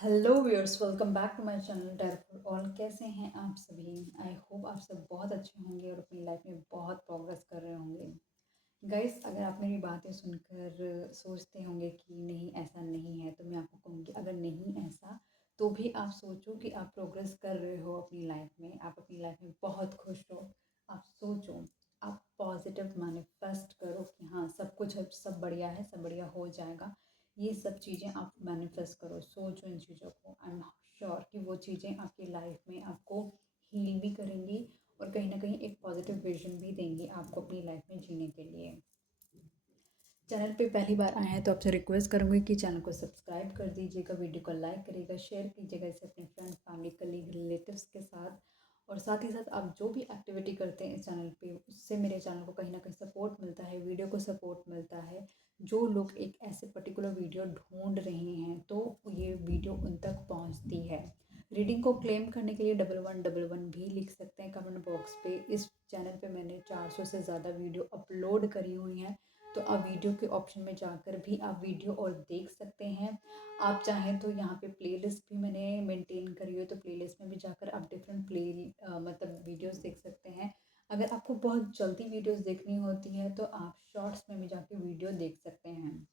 Hello viewers, welcome back to my channel dare for all. कैसे हैं आप सभी? आई होप आप सब बहुत अच्छे होंगे और अपनी लाइफ में बहुत प्रोग्रेस कर रहे होंगे। गाइस, अगर आप मेरी बातें सुनकर सोचते होंगे कि नहीं ऐसा नहीं है, तो मैं आपको कहूँगी अगर नहीं ऐसा तो भी आप सोचो कि आप प्रोग्रेस कर रहे हो अपनी लाइफ में, आप अपनी लाइफ में बहुत खुश हो। आप सोचो, आप पॉजिटिव मैनिफेस्ट करो कि हाँ सब कुछ अब सब बढ़िया है, सब बढ़िया हो जाएगा। ये सब चीज़ें आप मैनिफेस्ट करो, सोचो इन चीज़ों को। आई एम श्योर कि वो चीज़ें आपकी लाइफ में आपको हील भी करेंगी और कहीं ना कहीं एक पॉजिटिव विजन भी देंगी आपको अपनी लाइफ में जीने के लिए। चैनल पे पहली बार आए हैं तो आपसे रिक्वेस्ट करूँगी कि चैनल को सब्सक्राइब कर दीजिएगा, वीडियो को लाइक करिएगा, शेयर कीजिएगा इसे अपने फ्रेंड, फैमिली, कलीग, रिलेटिव्स के साथ। और साथ ही साथ आप जो भी एक्टिविटी करते हैं इस चैनल पे, उससे मेरे चैनल को कहीं ना कहीं सपोर्ट मिलता है, वीडियो को सपोर्ट मिलता है। जो लोग एक ऐसे पर्टिकुलर वीडियो ढूंढ रहे हैं तो ये वीडियो उन तक पहुंचती है। रीडिंग को क्लेम करने के लिए 1111 भी लिख सकते हैं कमेंट बॉक्स पे। इस चैनल पे मैंने 400 से ज़्यादा वीडियो अपलोड करी हुई हैं, तो आप वीडियो के ऑप्शन में जाकर भी आप वीडियो और देख सकते हैं। आप चाहें तो यहाँ पे प्लेलिस्ट भी मैंने मेंटेन करी हो, तो प्लेलिस्ट में भी जाकर आप डिफरेंट मतलब वीडियोस देख सकते हैं। अगर आपको बहुत जल्दी वीडियोस देखनी होती है तो आप शॉर्ट्स में भी जाके वीडियो देख सकते हैं।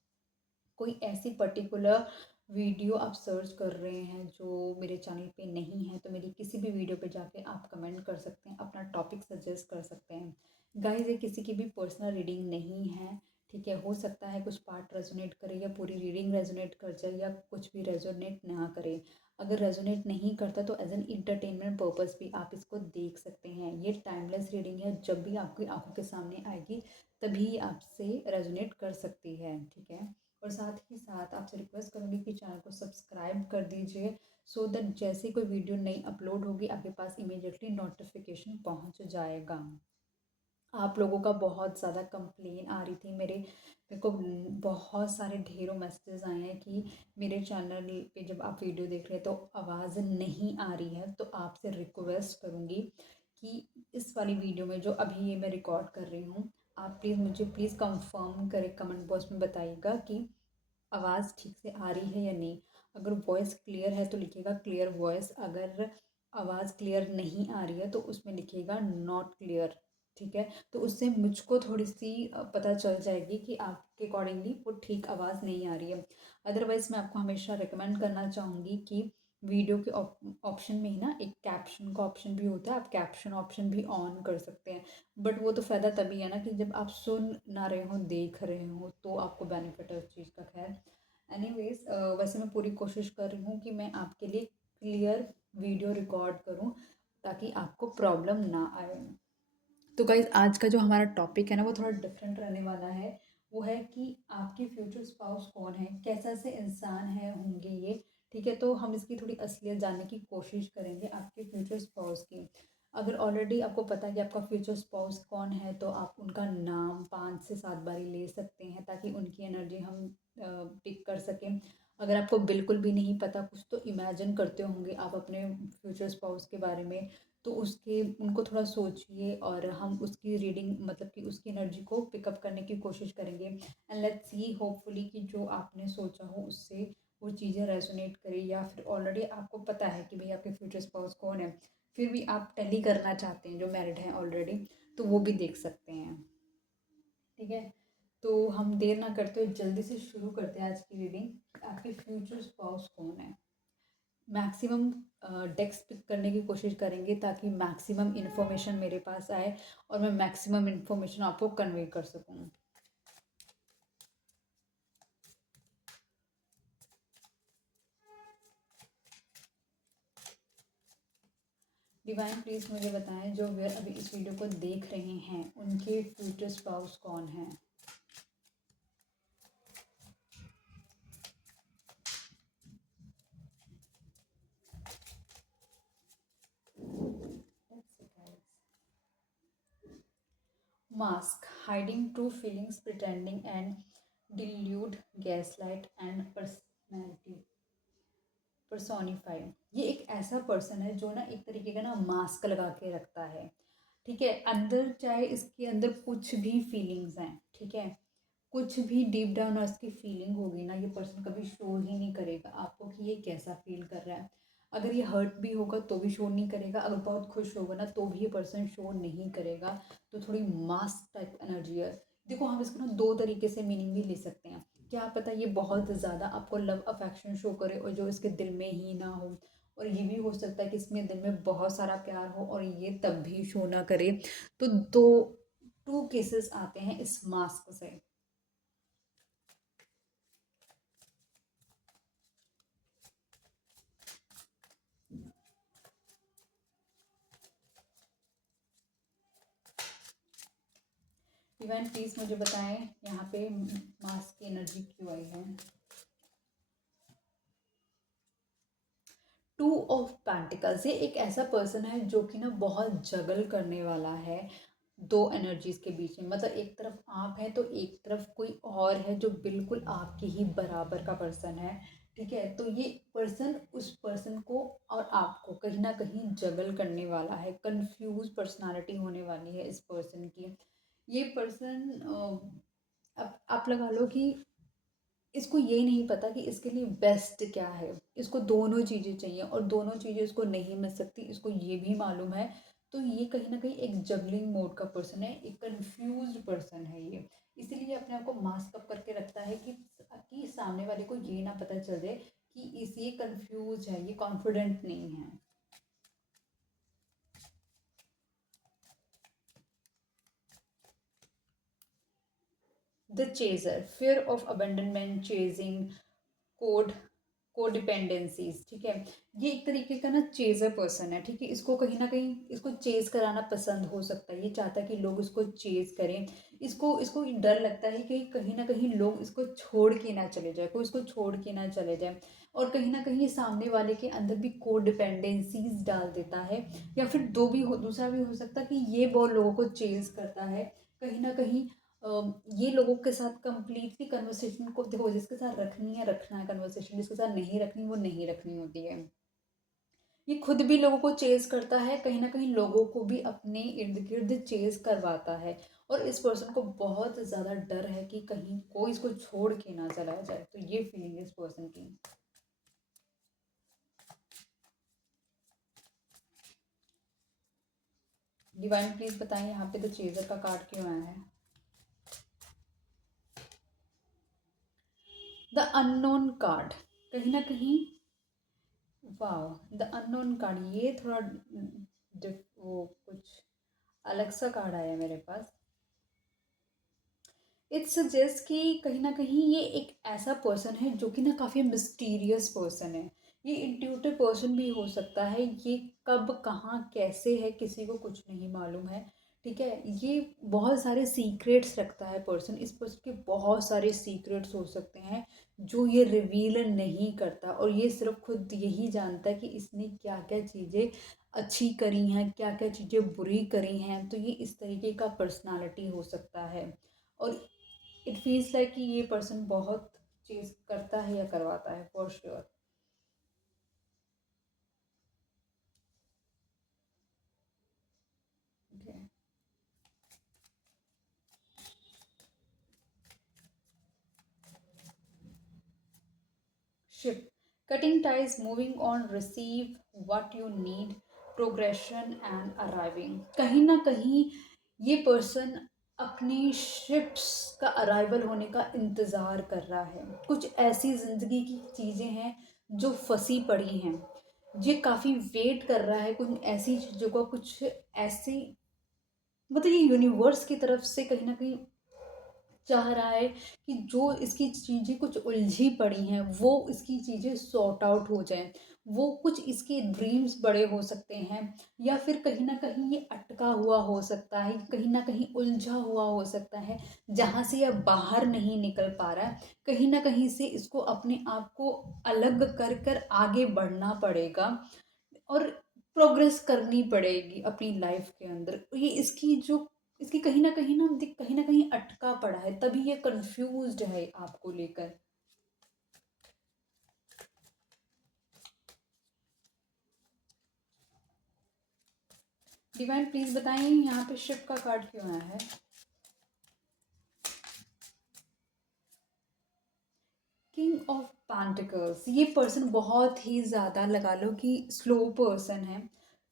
कोई ऐसी पर्टिकुलर वीडियो आप सर्च कर रहे हैं जो मेरे चैनल पे नहीं है, तो मेरी किसी भी वीडियो पे जाके आप कमेंट कर सकते हैं, अपना टॉपिक सजेस्ट कर सकते हैं। गाइस, ये किसी की भी पर्सनल रीडिंग नहीं है, ठीक है। हो सकता है कुछ पार्ट रेजोनेट करे या पूरी रीडिंग रेजोनेट कर जाए या कुछ भी रेजोनेट ना करे। अगर रेजोनेट नहीं करता तो एज एन इंटरटेनमेंट पर्पस भी आप इसको देख सकते हैं। ये टाइमलेस रीडिंग है, जब भी आपकी आंखों के सामने आएगी तभी आपसे रेजोनेट कर सकती है, ठीक है। और साथ ही साथ आपसे रिक्वेस्ट करूँगी कि चैनल को सब्सक्राइब कर दीजिए, सो दैट जैसे कोई वीडियो नई अपलोड होगी आपके पास इमीडिएटली नोटिफिकेशन पहुंच जाएगा। आप लोगों का बहुत ज़्यादा कंप्लेन आ रही थी, मेरे को बहुत सारे ढेरों मैसेजेस आए हैं कि मेरे चैनल पे जब आप वीडियो देख रहे हैं तो आवाज़ नहीं आ रही है। तो आपसे रिक्वेस्ट करूँगी कि इस वाली वीडियो में जो अभी ये मैं रिकॉर्ड कर रही हूँ, आप प्लीज़ मुझे प्लीज़ कंफर्म करें, कमेंट बॉक्स में बताइएगा कि आवाज़ ठीक से आ रही है या नहीं। अगर वॉइस क्लियर है तो लिखिएगा क्लियर वॉइस, अगर आवाज़ क्लियर नहीं आ रही है तो उसमें लिखिएगा नॉट क्लियर, ठीक है। तो उससे मुझको थोड़ी सी पता चल जाएगी कि आपके अकॉर्डिंगली वो ठीक आवाज़ नहीं आ रही है। अदरवाइज़ मैं आपको हमेशा रिकमेंड करना चाहूँगी कि वीडियो के ऑप्शन में ही ना एक कैप्शन का ऑप्शन भी होता है, आप कैप्शन ऑप्शन भी ऑन कर सकते हैं। बट वो तो फ़ायदा तभी है ना कि जब आप सुन ना रहे हो, देख रहे हो, तो आपको बेनिफिट है उस चीज़ का। खैर, एनीवेज, वैसे मैं पूरी कोशिश कर रही हूँ कि मैं आपके लिए क्लियर वीडियो रिकॉर्ड करूँ ताकि आपको प्रॉब्लम ना आए। तो गाइज, आज का जो हमारा टॉपिक है ना वो थोड़ा डिफरेंट रहने वाला है। वो है कि आपके फ्यूचर स्पाउस कौन है, कैसा से इंसान है होंगे ये, ठीक है। तो हम इसकी थोड़ी असलियत जानने की कोशिश करेंगे आपके फ्यूचर स्पाउस की। अगर ऑलरेडी आपको पता है कि आपका फ्यूचर स्पाउस कौन है तो आप उनका नाम 5 से 7 बारी ले सकते हैं ताकि उनकी एनर्जी हम पिक कर सकें। अगर आपको बिल्कुल भी नहीं पता, कुछ तो इमेजिन करते होंगे आप अपने फ्यूचर स्पाउस के बारे में, तो उसके उनको थोड़ा सोचिए और हम उसकी रीडिंग मतलब कि उसकी एनर्जी को पिकअप करने की कोशिश करेंगे। एंड लेट्स सी, होपफुली कि जो आपने सोचा हो उससे वो चीज़ें रेजोनेट करें, या फिर ऑलरेडी आपको पता है कि भाई आपके फ्यूचर स्पाउस कौन है, फिर भी आप टैली करना चाहते हैं जो मैरिड हैं ऑलरेडी, तो वो भी देख सकते हैं, ठीक है। तो हम देर ना करते हुए जल्दी से शुरू करते हैं आज की रीडिंग। आपके फ्यूचर स्पाउस कौन है? मैक्सिमम डेक्स पिक करने की कोशिश करेंगे ताकि मैक्सिमम इन्फॉर्मेशन मेरे पास आए और मैं मैक्सिमम इन्फॉर्मेशन आपको कन्वे कर सकूँ। डिवाइन प्लीज़ मुझे बताएं, जो वे अभी इस वीडियो को देख रहे हैं उनके फ्यूचर स्पाउस कौन है? Mask, hiding true feelings, pretending and deluded, gaslight and personality personify. ये एक ऐसा पर्सन है जो ना एक तरीके का ना मास्क लगा के रखता है, ठीक है। अंदर चाहे इसके अंदर कुछ भी फीलिंग्स हैं, ठीक है, कुछ भी डीप डाउन उसकी फीलिंग होगी ना, ये पर्सन कभी शो ही नहीं करेगा आपको कि ये कैसा फील कर रहा है। अगर ये हर्ट भी होगा तो भी शो नहीं करेगा, अगर बहुत खुश होगा ना तो भी ये पर्सन शो नहीं करेगा। तो थोड़ी मास्क टाइप एनर्जी है। देखो हम इसको ना दो तरीके से मीनिंग भी ले सकते हैं। क्या पता ये बहुत ज़्यादा आपको लव अफेक्शन शो करे और जो इसके दिल में ही ना हो, और ये भी हो सकता है कि इसमें दिल में बहुत सारा प्यार हो और ये तब भी शो ना करे। तो दो टू केसेस आते हैं इस मास्क से। इवन प्लीज मुझे बताएं यहाँ पे मास्क की एनर्जी क्यों आई है। टू ऑफ पेंटिकल्स, ये एक ऐसा पर्सन है जो कि ना बहुत जगल करने वाला है दो एनर्जीज के बीच में। मतलब एक तरफ आप है तो एक तरफ कोई और है जो बिल्कुल आपके ही बराबर का पर्सन है। ठीक है, तो ये पर्सन उस पर्सन को और आपको कहीं ना कहीं जगल करने वाला है। कंफ्यूज पर्सनालिटी होने वाली है इस पर्सन की। ये पर्सन आप लगा लो कि इसको ये नहीं पता कि इसके लिए बेस्ट क्या है। इसको दोनों चीज़ें चाहिए और दोनों चीज़ें इसको नहीं मिल सकती, इसको ये भी मालूम है। तो ये कहीं ना कहीं एक जगलिंग मोड का पर्सन है, एक कंफ्यूज्ड पर्सन है ये। इसीलिए अपने आप को मास्क अप करके रखता है कि सामने वाले को ये ना पता चल जाए कि इस ये कंफ्यूज है, ये कॉन्फिडेंट नहीं है। The chaser, fear of abandonment, chasing, code codependencies. ठीक है, ये एक तरीके का ना चेजर पर्सन है। ठीक है, इसको कहीं ना कहीं इसको चेज कराना पसंद हो सकता है। ये चाहता है कि लोग इसको चेज करें। इसको इसको डर लगता है कि कहीं ना कहीं लोग इसको छोड़ के ना चले जाए, कोई इसको छोड़ के ना चले जाए। और कहीं ना कहीं ये सामने वाले के अंदर भी कोडिपेंडेंसीज डाल देता है। या फिर दूसरा भी हो सकता है कि ये बहुत लोगों को चेज करता है कहीं ना कहीं। ये लोगों के साथ कंप्लीटली कन्वर्सेशन को देखो, जिसके साथ रखनी है रखना है कन्वर्सेशन, जिसके साथ नहीं रखनी वो नहीं रखनी होती है। ये खुद भी लोगों को चेज करता है, कहीं ना कहीं लोगों को भी अपने इर्द गिर्द चेज करवाता है। और इस पर्सन को बहुत ज़्यादा डर है कि कहीं कोई इसको छोड़ के ना चला जाए। तो ये फीलिंग है इस पर्सन की। डिवाइन प्लीज बताएं यहाँ पे द चेजर का कार्ड क्यों आया है। द अननोन कार्ड, कहीं ना कहीं वाह द अननोन कार्ड, ये थोड़ा वो कुछ अलग सा कार्ड आया मेरे पास। इट सजेस्ट कि कहीं ना कहीं ये एक ऐसा पर्सन है जो कि ना काफ़ी मिस्टीरियस पर्सन है। ये इंट्यूटिव पर्सन भी हो सकता है। ये कब कहाँ कैसे है किसी को कुछ नहीं मालूम है। ठीक है, ये बहुत सारे सीक्रेट्स रखता है पर्सन। इस पर्सन के बहुत सारे सीक्रेट्स हो सकते हैं जो ये रिवील नहीं करता, और ये सिर्फ खुद यही जानता है कि इसने क्या क्या चीज़ें अच्छी करी हैं, क्या क्या चीज़ें बुरी करी हैं। तो ये इस तरीके का पर्सनालिटी हो सकता है। और इट फील्स लाइक कि ये पर्सन बहुत चीज करता है या करवाता है for sure. Ship, cutting ties, moving on, receive what you need, progression and arriving. कहीं ना कहीं ये पर्सन अपनी शिप्स का अराइवल होने का इंतज़ार कर रहा है। कुछ ऐसी ज़िंदगी की चीज़ें हैं जो फंसी पड़ी हैं। ये काफ़ी वेट कर रहा है कुछ ऐसी चीज़ों का, कुछ ऐसी, मतलब ये यूनिवर्स की तरफ से कहीं ना कहीं चाह रहा है कि जो इसकी चीज़ें कुछ उलझी पड़ी हैं वो इसकी चीज़ें सॉर्ट आउट हो जाएं। वो कुछ इसके ड्रीम्स बड़े हो सकते हैं, या फिर कहीं ना कहीं ये अटका हुआ हो सकता है, कहीं ना कहीं उलझा हुआ हो सकता है जहाँ से यह बाहर नहीं निकल पा रहा है। कहीं ना कहीं से इसको अपने आप को अलग कर कर आगे बढ़ना पड़ेगा और प्रोग्रेस करनी पड़ेगी अपनी लाइफ के अंदर। ये इसकी जो इसकी कहीं ना कहीं अटका पड़ा है, तभी ये कंफ्यूज्ड है आपको लेकर। डिवाइन प्लीज बताएं यहाँ पे शिप का कार्ड क्यों आया है। King of articles. ये पर्सन बहुत ही ज़्यादा लगा लो कि स्लो पर्सन है,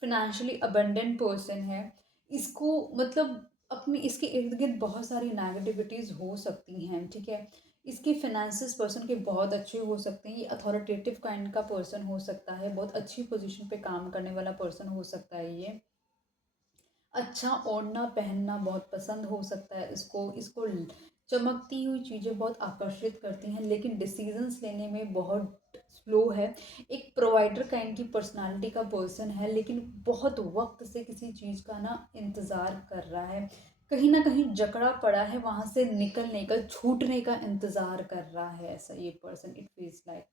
फिनेंशियली अबंडेंट पर्सन है। इसको मतलब अपने इसके इर्द गिर्द बहुत सारी नेगेटिविटीज़ हो सकती हैं, ठीक है। इसके फिनेंसेस पर्सन के बहुत अच्छे हो सकते हैं। ये अथॉरिटेटिव काइंड का पर्सन हो सकता है, बहुत अच्छी पोजीशन पे काम करने वाला पर्सन हो सकता है ये। अच्छा ओढ़ना पहनना बहुत पसंद हो सकता है इसको। इसको चमकती हुई चीज़ें बहुत आकर्षित करती हैं, लेकिन डिसीजंस लेने में बहुत स्लो है। एक प्रोवाइडर काइंड की पर्सनालिटी का पर्सन है, लेकिन बहुत वक्त से किसी चीज़ का ना इंतज़ार कर रहा है। कहीं ना कहीं जकड़ा पड़ा है, वहाँ से निकलने का, छूटने का इंतज़ार कर रहा है ऐसा ये person, it feels like.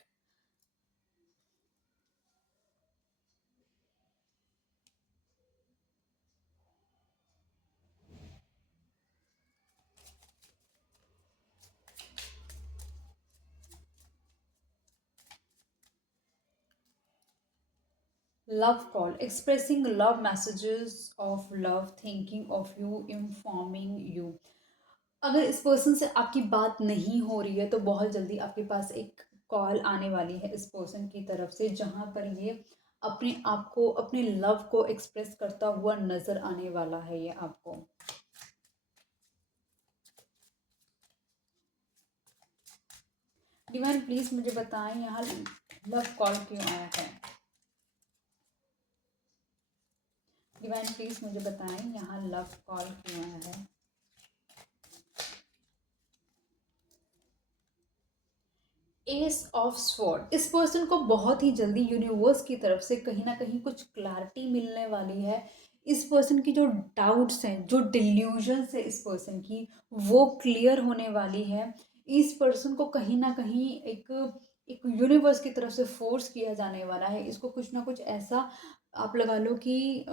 Love call, expressing love messages of love, thinking of you, informing you. अगर इस पर्सन से आपकी बात नहीं हो रही है तो बहुत जल्दी आपके पास एक कॉल आने वाली है इस पर्सन की तरफ से, जहाँ पर ये अपने आप को, अपने लव को एक्सप्रेस करता हुआ नजर आने वाला है ये आपको। डिवाइन प्लीज मुझे बताएं यहाँ लव कॉल क्यों आया है। डिवाइन प्लीज मुझे बताएं यहाँ लव कॉल क्यों आया है। एस ऑफ स्वॉर्ड, इस पर्सन को बहुत ही जल्दी यूनिवर्स की तरफ से कहीं ना कहीं कुछ क्लैरिटी मिलने वाली है। इस पर्सन की जो डाउट्स हैं, जो डिल्यूजन्स है इस पर्सन की, वो क्लियर होने वाली है। इस पर्सन को कहीं ना कहीं एक एक यूनिवर्स की तरफ से फोर्स किया जाने वाला है। इसको कुछ ना कुछ ऐसा आप लगा लो कि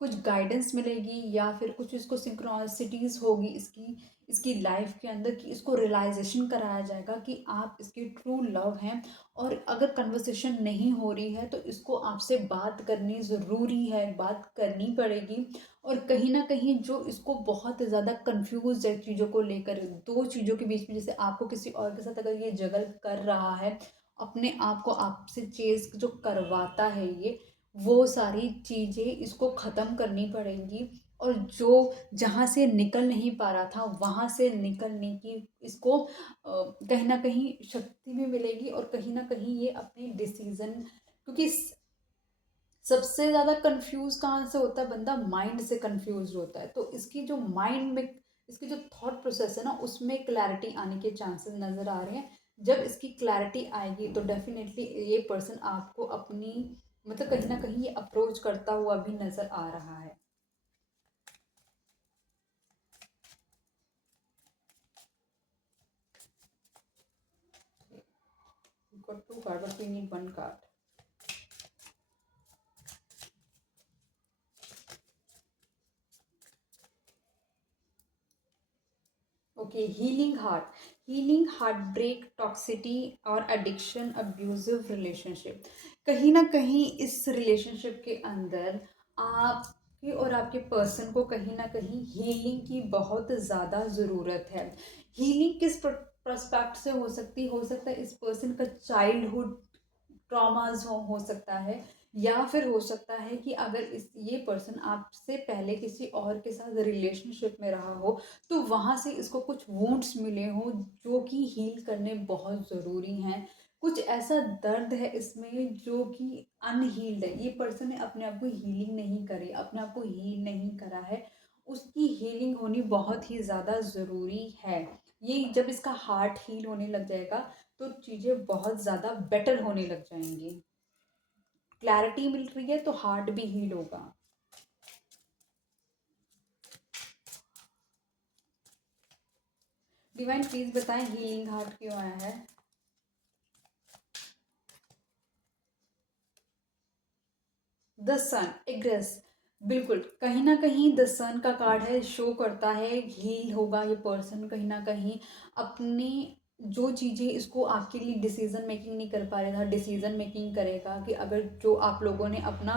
कुछ गाइडेंस मिलेगी, या फिर कुछ इसको सिंक्रोनिसिटीज होगी इसकी इसकी लाइफ के अंदर, कि इसको रियलाइजेशन कराया जाएगा कि आप इसके ट्रू लव हैं। और अगर कन्वर्सेशन नहीं हो रही है तो इसको आपसे बात करनी ज़रूरी है, बात करनी पड़ेगी। और कहीं ना कहीं जो इसको बहुत ज़्यादा कंफ्यूज है चीज़ों को लेकर, दो चीज़ों के बीच में, जैसे आपको किसी और के साथ अगर ये जगल कर रहा है, अपने आप को आपसे चेज जो करवाता है ये, वो सारी चीज़ें इसको ख़त्म करनी पड़ेंगी। और जो जहाँ से निकल नहीं पा रहा था वहाँ से निकलने की इसको कहीं ना कहीं शक्ति भी मिलेगी। और कहीं ना कहीं ये अपने डिसीजन, क्योंकि सबसे ज़्यादा कंफ्यूज कहाँ से होता है बंदा, माइंड से कंफ्यूज होता है। तो इसकी जो माइंड में, इसकी जो थॉट प्रोसेस है ना, उसमें क्लैरिटी आने के चांसेस नज़र आ रहे हैं। जब इसकी क्लैरिटी आएगी तो डेफिनेटली ये पर्सन आपको अपनी, मतलब कहीं ना कहीं ये अप्रोच करता हुआ भी नज़र आ रहा है। got two card but we need one card. Okay, healing heart break, toxicity और एडिक्शन, अब्यूजिव रिलेशनशिप। कहीं ना कहीं इस रिलेशनशिप के अंदर आपके और आपके पर्सन को कहीं ना कहीं हीलिंग की बहुत ज़्यादा ज़रूरत है। हीलिंग किस प्रोस्पेक्ट से हो सकता है इस पर्सन का चाइल्डहुड ट्रॉमाज हो सकता है, या फिर हो सकता है कि अगर इस ये पर्सन आपसे पहले किसी और के साथ रिलेशनशिप में रहा हो तो वहाँ से इसको कुछ वुंड्स मिले हों जो कि हील करने बहुत ज़रूरी हैं। कुछ ऐसा दर्द है इसमें जो कि अनहील्ड है। ये पर्सन ने अपने आप को हीलिंग नहीं करी, अपने आप को हील नहीं करा है, उसकी हीलिंग होनी बहुत ही ज़्यादा ज़रूरी है। ये जब इसका हार्ट हील होने लग जाएगा तो चीज़ें बहुत ज़्यादा बेटर होने लग जाएंगी। क्लैरिटी मिल रही है तो हार्ट भी हील होगा। डिवाइन प्लीज बताएं हीलिंग हार्ट क्यों आया है। द सन, एग्रेस, बिल्कुल कहीं ना कहीं द सन का कार्ड है, शो करता है हील होगा ये पर्सन। कहीं ना कहीं अपने जो चीज़ें इसको आपके लिए डिसीजन मेकिंग नहीं कर पा रहा था, डिसीजन मेकिंग करेगा कि अगर जो आप लोगों ने अपना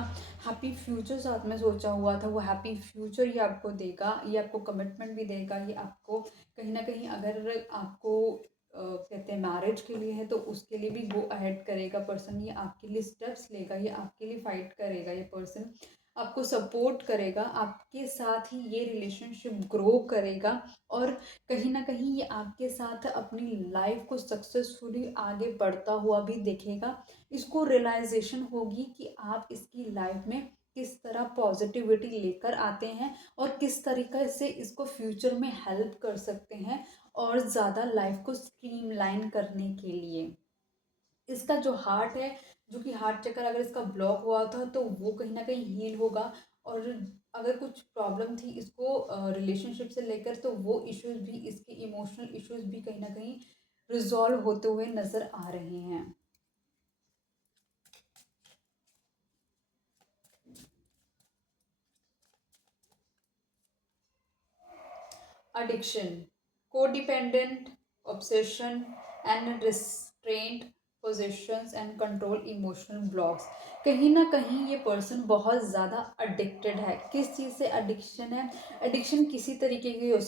हैप्पी फ्यूचर साथ में सोचा हुआ था वो हैप्पी फ्यूचर ये आपको देगा, ये आपको कमिटमेंट भी देगा। ये आपको कहीं ना कहीं, अगर आपको कहते हैं मैरिज के लिए है तो उसके लिए भी गो अहेड करेगा पर्सन, ये आपके लिए स्टेप्स लेगा, ये आपके लिए फाइट करेगा, ये पर्सन आपको सपोर्ट करेगा, आपके साथ ही ये रिलेशनशिप ग्रो करेगा और कहीं ना कहीं ये आपके साथ अपनी लाइफ को सक्सेसफुली आगे बढ़ता हुआ भी देखेगा। इसको रियलाइजेशन होगी कि आप इसकी लाइफ में किस तरह पॉजिटिविटी लेकर आते हैं और किस तरीके से इसको फ्यूचर में हेल्प कर सकते हैं और ज़्यादा लाइफ को स्ट्रीमलाइन करने के लिए। इसका जो हार्ट है, जो कि हार्ट चक्कर अगर इसका ब्लॉक हुआ था तो वो कहीं ना कहीं हील होगा। और अगर कुछ प्रॉब्लम थी इसको रिलेशनशिप से लेकर तो वो इश्यूज भी, इसके इमोशनल इश्यूज भी कहीं ना कहीं रिजॉल्व होते हुए नज़र आ रहे हैं। addiction, codependent, obsession and restraint, possessions and control, emotional blocks। कहीं ना कहीं ये पर्सन बहुत ज़्यादा अडिक्टेड है। किस चीज़ से एडिक्शन है? एडिक्शन किसी तरीके की हो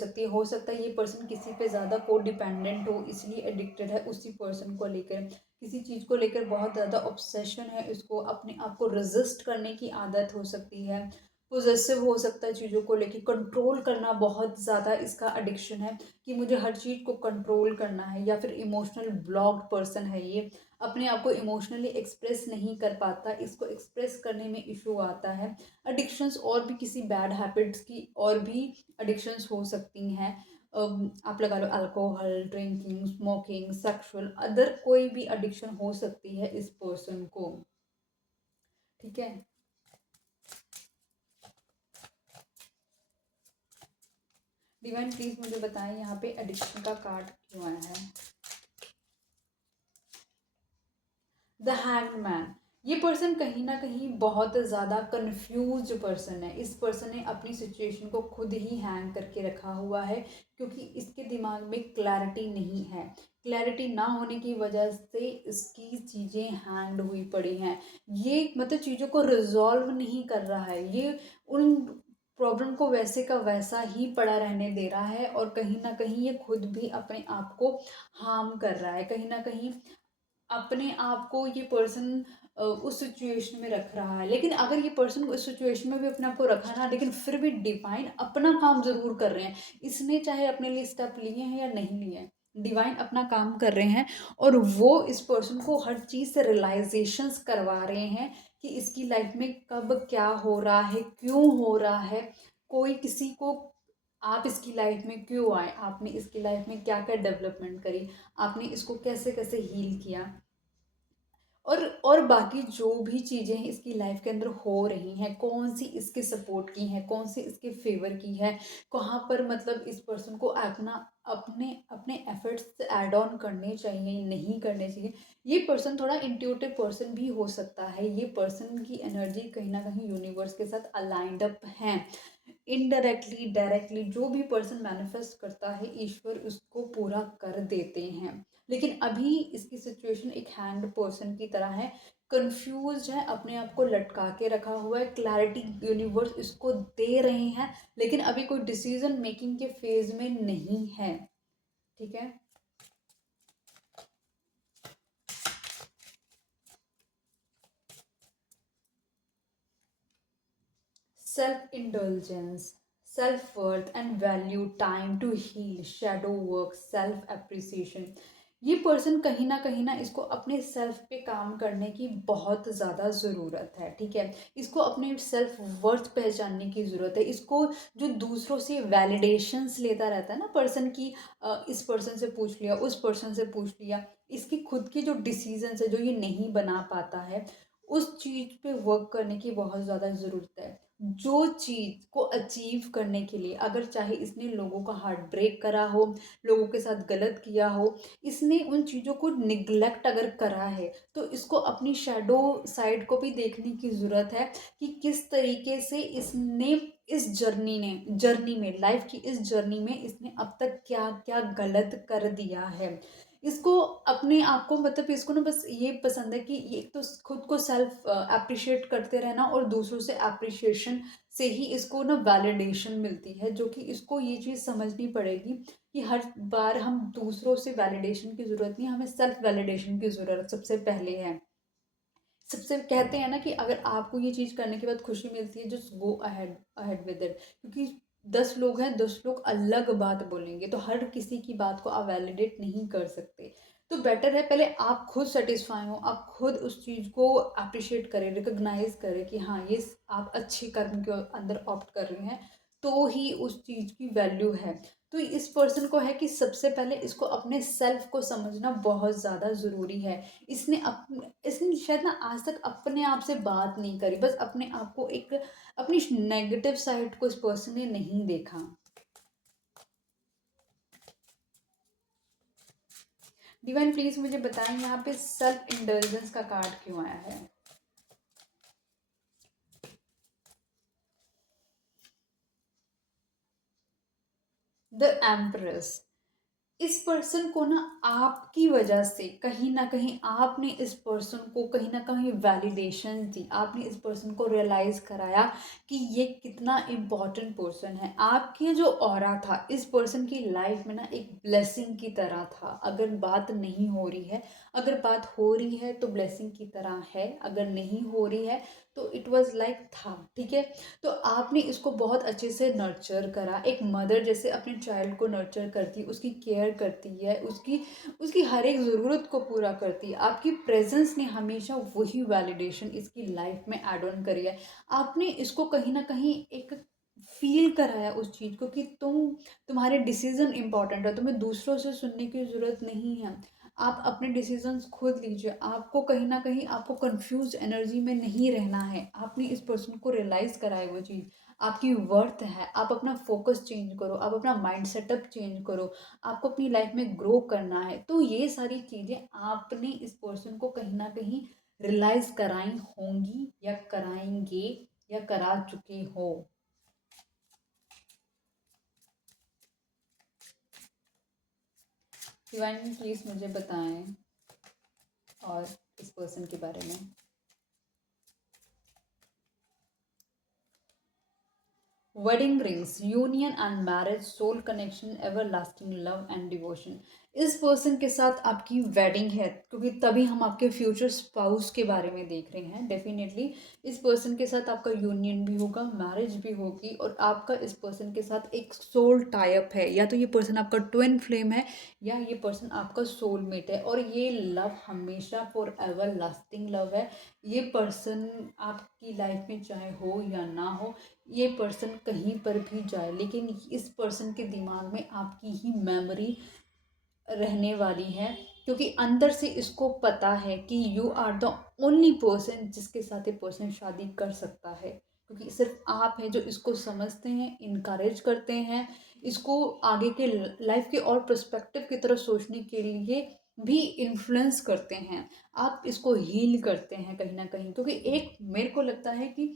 सकता है ये पर्सन किसी पे ज़्यादा को डिपेंडेंट हो इसलिए एडिक्टेड है उसी पर्सन को लेकर, किसी चीज़ को लेकर बहुत ज़्यादा ऑब्सेशन है, इसको अपने आप को रेजिस्ट करने की आदत हो सकती है, पोजेसिव हो सकता है चीज़ों को लेके, कंट्रोल करना बहुत ज़्यादा इसका एडिक्शन है कि मुझे हर चीज़ को कंट्रोल करना है। या फिर इमोशनल ब्लॉक्ड पर्सन है ये, अपने आप को इमोशनली एक्सप्रेस नहीं कर पाता, इसको एक्सप्रेस करने में इशू आता है। एडिक्शंस और भी किसी बैड हैबिट्स की और भी एडिक्शंस हो सकती हैं। आप लगा लो alcohol, drinking, smoking, sexual, other कोई भी एडिक्शन हो सकती है इस पर्सन को। ठीक है। डिवाइन प्लीज मुझे बताएं यहाँ पे एडिक्शन का कार्ड क्यों आया है। द हैंगमैन, ये पर्सन कहीं ना कहीं बहुत ज़्यादा कंफ्यूज पर्सन है। इस पर्सन ने अपनी सिचुएशन को खुद ही हैंग करके रखा हुआ है क्योंकि इसके दिमाग में क्लैरिटी नहीं है। क्लैरिटी ना होने की वजह से इसकी चीज़ें हैंग हुई पड़ी हैं। ये मतलब चीज़ों को रिजॉल्व नहीं कर रहा है, ये उन प्रॉब्लम को वैसे का वैसा ही पड़ा रहने दे रहा है और कहीं ना कहीं ये खुद भी अपने आप को हार्म कर रहा है। कहीं ना कहीं अपने आप को ये पर्सन उस सिचुएशन में रख रहा है। लेकिन अगर ये पर्सन उस सिचुएशन में भी अपने आप को रखा ना, लेकिन फिर भी डिवाइन अपना काम जरूर कर रहे हैं। इसने चाहे अपने लिए स्टेप लिए हैं या नहीं लिए हैं, डिवाइन अपना काम कर रहे हैं और वो इस पर्सन को हर चीज़ से रियलाइजेशंस करवा रहे हैं कि इसकी लाइफ में कब क्या हो रहा है, क्यों हो रहा है। कोई किसी को, आप इसकी लाइफ में क्यों आए, आपने इसकी लाइफ में क्या क्या डेवलपमेंट करी, आपने इसको कैसे कैसे हील किया, और बाकी जो भी चीज़ें हैं इसकी लाइफ के अंदर हो रही हैं, कौन सी इसके सपोर्ट की हैं, कौन सी इसके फेवर की है, कहाँ पर मतलब इस पर्सन को अपना अपने अपने एफर्ट्स ऐड ऑन करने चाहिए, नहीं करने चाहिए। ये पर्सन थोड़ा इंट्यूटिव पर्सन भी हो सकता है। ये पर्सन की एनर्जी कहीं ना कहीं यूनिवर्स के साथ अलाइंड अप है। इनडायरेक्टली डायरेक्टली जो भी पर्सन मैनिफेस्ट करता है ईश्वर उसको पूरा कर देते हैं। लेकिन अभी इसकी सिचुएशन एक हैंग्ड पर्सन की तरह है, कंफ्यूज है, अपने आप को लटका के रखा हुआ है। क्लैरिटी यूनिवर्स इसको दे रहे हैं लेकिन अभी कोई डिसीजन मेकिंग के फेज में नहीं है। ठीक है। Self indulgence, self worth and value, time to heal, shadow work, self appreciation. ये पर्सन कहीं ना इसको अपने सेल्फ पे काम करने की बहुत ज़्यादा ज़रूरत है। ठीक है। इसको अपने सेल्फ वर्थ पहचानने की ज़रूरत है। इसको जो दूसरों से वैलिडेशंस लेता रहता है ना पर्सन की, इस पर्सन से पूछ लिया, उस पर्सन से पूछ लिया, इसकी खुद की जो डिसीजंस है जो ये नहीं बना पाता है उस चीज़ पे वर्क करने की बहुत ज़्यादा ज़रूरत है। जो चीज़ को अचीव करने के लिए, अगर चाहे इसने लोगों का हार्ट ब्रेक करा हो, लोगों के साथ गलत किया हो, इसने उन चीज़ों को निगलेक्ट अगर करा है तो इसको अपनी शैडो साइड को भी देखने की ज़रूरत है कि किस तरीके से इसने इस जर्नी में, लाइफ की इस जर्नी में इसने अब तक क्या क्या गलत कर दिया है। इसको अपने आप को मतलब इसको ना बस ये पसंद है कि ये तो खुद को सेल्फ अप्रिशिएट करते रहना और दूसरों से अप्रिशिएशन से ही इसको ना वैलिडेशन मिलती है, जो कि इसको ये चीज़ समझनी पड़ेगी कि हर बार हम दूसरों से वैलिडेशन की ज़रूरत नहीं, हमें सेल्फ वैलिडेशन की ज़रूरत सबसे पहले है। सबसे कहते हैं ना कि अगर आपको ये चीज़ करने के बाद खुशी मिलती है, just go ahead ahead with it. क्योंकि 10 लोग हैं, 10 लोग अलग बात बोलेंगे, तो हर किसी की बात को आप वैलिडेट नहीं कर सकते। तो बेटर है पहले आप खुद सेटिस्फाई हो, आप खुद उस चीज़ को अप्रिशिएट करें, रिकॉग्नाइज करें कि हाँ ये आप अच्छे कर्म के अंदर ऑप्ट कर रहे हैं, तो ही उस चीज़ की वैल्यू है। तो इस पर्सन को है कि सबसे पहले इसको अपने सेल्फ को समझना बहुत ज़्यादा ज़रूरी है। इसने शायद ना आज तक अपने आप से बात नहीं करी, बस अपने आप को एक अपनी नेगेटिव साइड को इस पर्सन ने नहीं देखा। डिवाइन प्लीज मुझे बताएं यहाँ पे सेल्फ इंडल्जेंस का कार्ड क्यों आया है। The empress. इस पर्सन को ना आपकी वजह से कहीं ना कहीं आपने इस पर्सन को कहीं ना कहीं वैलिडेशन दी, आपने इस पर्सन को रियलाइज कराया कि ये कितना इम्पोर्टेंट पर्सन है। आपके जो ऑरा था इस पर्सन की लाइफ में ना एक ब्लेसिंग की तरह था। अगर बात नहीं हो रही है, अगर बात हो रही है तो ब्लेसिंग की तरह है, अगर नहीं हो रही है तो इट वॉज लाइक था, ठीक है। तो आपने इसको बहुत अच्छे से नर्चर करा, एक मदर जैसे अपने चाइल्ड को नर्चर करती है, उसकी केयर करती है, उसकी उसकी हर एक ज़रूरत को पूरा करती है। आपकी प्रेजेंस ने हमेशा वही वैलिडेशन इसकी लाइफ में ऐड ऑन करी है। आपने इसको कहीं ना कहीं एक फील कराया उस चीज़ को कि तुम्हारे डिसीजन इंपॉर्टेंट है, तुम्हें दूसरों से सुनने की ज़रूरत नहीं है। आप अपने डिसीजंस खुद लीजिए, आपको कहीं ना कहीं आपको कंफ्यूज एनर्जी में नहीं रहना है। आपने इस पर्सन को रियलाइज कराया वो चीज़ आपकी वर्थ है। आप अपना फोकस चेंज करो, आप अपना माइंड सेटअप चेंज करो, आपको अपनी लाइफ में ग्रो करना है। तो ये सारी चीज़ें आपने इस पर्सन को कहीं ना कहीं रियलाइज कराई होंगी या कराएंगे या करा चुके हो। डिवाइन प्लीज मुझे बताएं और इस पर्सन के बारे में। Wedding rings, union and marriage, soul connection, ever lasting love and devotion. इस पर्सन के साथ आपकी वेडिंग है, क्योंकि तभी हम आपके फ्यूचर स्पाउस के बारे में देख रहे हैं। डेफिनेटली इस पर्सन के साथ आपका यूनियन भी होगा, मैरिज भी होगी, और आपका इस पर्सन के साथ एक सोल टाइप है। या तो ये पर्सन आपका ट्विन फ्लेम है, या ये पर्सन आपका सोलमेट है, और ये लव हमेशा फॉर एवर लास्टिंग लव है। ये पर्सन आपकी लाइफ में चाहे हो या ना हो, ये पर्सन कहीं पर भी जाए, लेकिन इस पर्सन के दिमाग में आपकी ही मेमोरी रहने वाली है। क्योंकि अंदर से इसको पता है कि you are the only person जिसके साथ ये पर्सन शादी कर सकता है। क्योंकि सिर्फ आप हैं जो इसको समझते हैं, इनकरेज करते हैं, इसको आगे के लाइफ के और पर्सपेक्टिव की तरफ सोचने के लिए भी इन्फ्लुएंस करते हैं। आप इसको हील करते हैं कहीं ना कहीं। क्योंकि एक मेरे को लगता है कि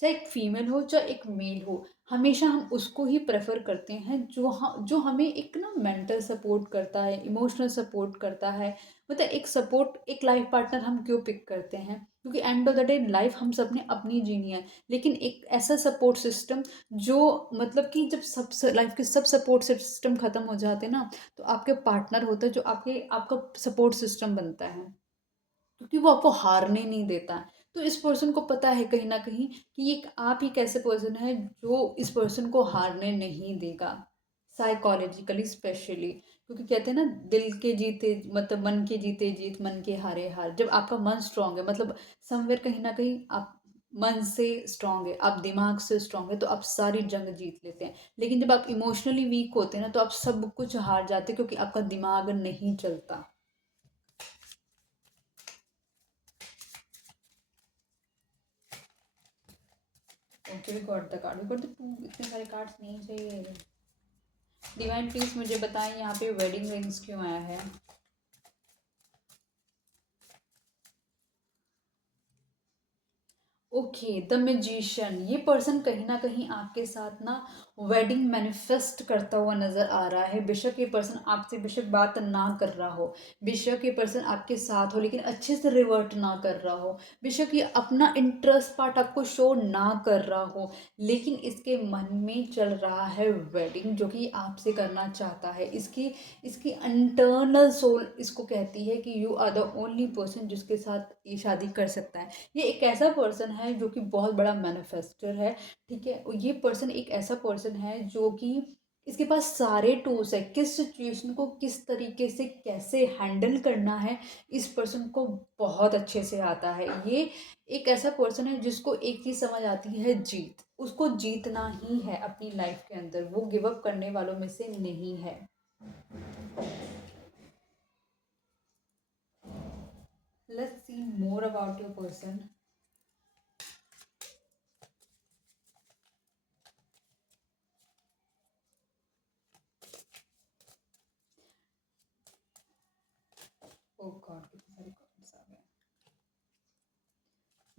चाहे एक फीमेल हो चाहे एक मेल हो, हमेशा हम उसको ही प्रेफर करते हैं जो हमें एक ना मेंटल सपोर्ट करता है, इमोशनल सपोर्ट करता है। मतलब एक सपोर्ट, एक लाइफ पार्टनर हम क्यों पिक करते हैं? क्योंकि and of the day life हम सब ने अपनी जीनी है, लेकिन एक ऐसा सपोर्ट सिस्टम जो मतलब कि जब सब लाइफ के सब सपोर्ट सिस्टम खत्म हो जाते हैं ना, तो आपके पार्टनर होता है जो आपका सपोर्ट सिस्टम बनता है, क्योंकि वो आपको हारने नहीं देता है। तो इस पर्सन को पता है कहीं ना कहीं कि ये आप ही कैसे पर्सन है जो इस पर्सन को हारने नहीं देगा, साइकोलॉजिकली स्पेशली। क्योंकि कहते हैं ना, दिल के जीते मतलब मन के जीते जीत, मन के हारे हार। जब आपका मन स्ट्रांग है, मतलब समवेयर कहीं ना कहीं आप मन से स्ट्रांग है, आप दिमाग से स्ट्रांग है, तो आप सारी जंग जीत लेते हैं। लेकिन जब आप इमोशनली वीक होते हैं ना, तो आप सब कुछ हार जाते हैं, क्योंकि आपका दिमाग नहीं चलता। Okay, we got the card, we got the two. इतने सारे कार्ड्स नहीं चाहिए। डिवाइन प्लीज मुझे बताएं यहाँ पे वेडिंग रिंग्स क्यों आया है। ओके, द मैजिशियन, ये पर्सन कहीं ना कहीं आपके साथ ना वेडिंग मैनिफेस्ट करता हुआ नजर आ रहा है। बेशक ये पर्सन आपसे बेशक बात ना कर रहा हो, बेशक ये पर्सन आपके साथ हो लेकिन अच्छे से रिवर्ट ना कर रहा हो, बेशक ये अपना इंटरेस्ट पार्ट आपको शो ना कर रहा हो, लेकिन इसके मन में चल रहा है वेडिंग जो कि आपसे करना चाहता है। इसकी इसकी इंटरनल सोल इसको कहती है कि you are the only person जिसके साथ ये शादी कर सकता है। ये एक ऐसा पर्सन है जो कि बहुत बड़ा मैनिफेस्टर है। ठीक है, ये पर्सन एक ऐसा पर्सन है जो कि इसके पास सारे टूल्स है, किस सिचुएशन को किस तरीके से कैसे हैंडल करना है इस पर्सन को बहुत अच्छे से आता है। ये एक ऐसा पर्सन है जिसको एक चीज समझ आती है, जीत, उसको जीतना ही है अपनी लाइफ के अंदर, वो गिव अप करने वालों में से नहीं है। Let's see more about your person. Oh god, कितने सारे कार्ड्स आ गए।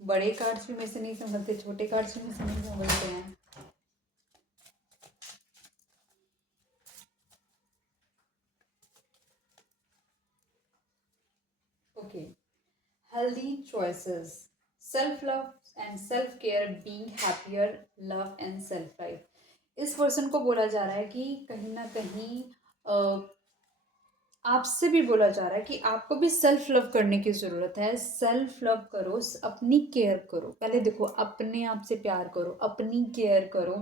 बड़े कार्ड्स भी मेरे से नहीं संभलते, छोटे कार्ड्स भी मेरे से नहीं संभलते हैं। Okay, healthy choices, self love and self care, being happier, love and self life। इस पर्सन को बोला जा रहा है कि कहीं ना कहीं आपसे भी बोला जा रहा है कि आपको भी सेल्फ लव करने की ज़रूरत है। सेल्फ लव करो, अपनी केयर करो। पहले देखो, अपने आप से प्यार करो, अपनी केयर करो।